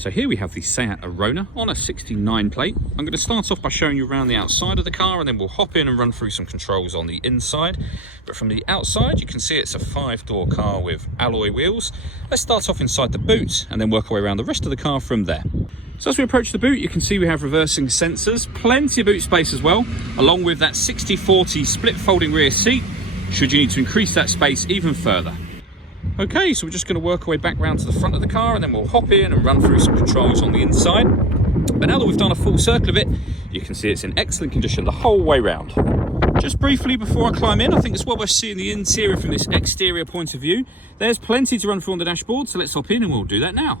So here we have the Seat Arona on a 69 plate. I'm going to start off by showing you around the outside of the car, and then we'll hop in and run through some controls on the inside. But from the outside, you can see it's a 5-door car with alloy wheels. Let's start off inside the boot and then work our way around the rest of the car from there. So as we approach the boot, you can see we have reversing sensors, plenty of boot space as well, along with that 60/40 split folding rear seat, should you need to increase that space even further. Okay, so we're just going to work our way back round to the front of the car, and then we'll hop in and run through some controls on the inside. But now that we've done a full circle of it, you can see it's in excellent condition the whole way round. Just briefly before I climb in, I think it's well worth seeing the interior from this exterior point of view. There's plenty to run through on the dashboard, so let's hop in and we'll do that now.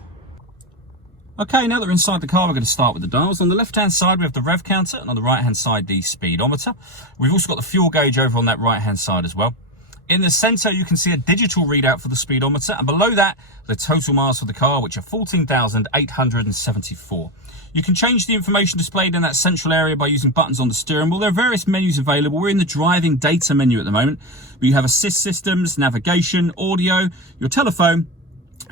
Okay, now that we're inside the car, we're going to start with the dials. On the left-hand side, we have the rev counter, and on the right-hand side, the speedometer. We've also got the fuel gauge over on that right-hand side as well. In the center, you can see a digital readout for the speedometer, and below that, the total miles for the car, which are 14,874. You can change the information displayed in that central area by using buttons on the steering wheel. There are various menus available. We're in the driving data menu at the moment. You have assist systems, navigation, audio, your telephone,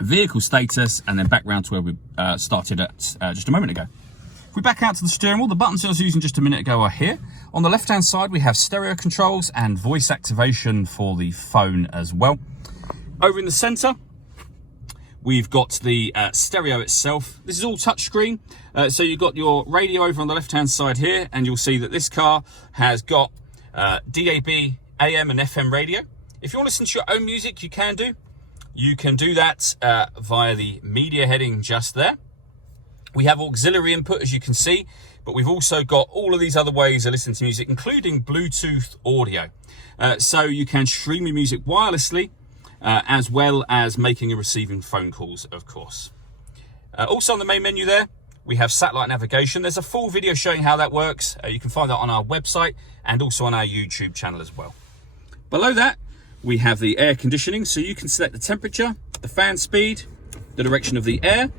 vehicle status, and then back round to where we started at just a moment ago. If we back out to the steering wheel, the buttons I was using just a minute ago are here. On the left-hand side, we have stereo controls and voice activation for the phone as well. Over in the center, we've got the stereo itself. This is all touchscreen. So you've got your radio over on the left-hand side here, and you'll see that this car has got DAB, AM and FM radio. If you want to listen to your own music, you can do. You can do that via the media heading just there. We have auxiliary input, as you can see, but we've also got all of these other ways of listening to music, including Bluetooth audio. So you can stream your music wirelessly, as well as making and receiving phone calls, of course. Also on the main menu there, we have satellite navigation. There's a full video showing how that works. You can find that on our website and also on our YouTube channel as well. Below that, we have the air conditioning, so you can select the temperature, the fan speed, the direction of the air.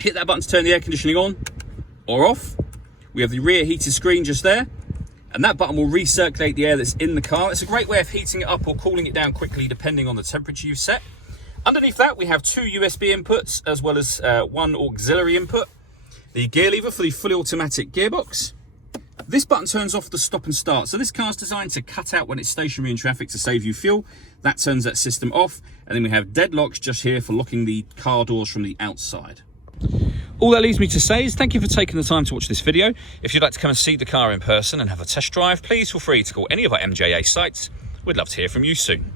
Hit that button to turn the air conditioning on or off. We have the rear heated screen just there, and that button will recirculate the air that's in the car. It's a great way of heating it up or cooling it down quickly depending on the temperature you've set. Underneath that, we have 2 USB inputs as well as 1 auxiliary input. The gear lever for the fully automatic gearbox. This button turns off the stop and start. So this car's designed to cut out when it's stationary in traffic to save you fuel. That turns that system off. And then we have dead locks just here for locking the car doors from the outside. All that leaves me to say is thank you for taking the time to watch this video. If you'd like to come and see the car in person and have a test drive, please feel free to call any of our MJA sites. We'd love to hear from you soon.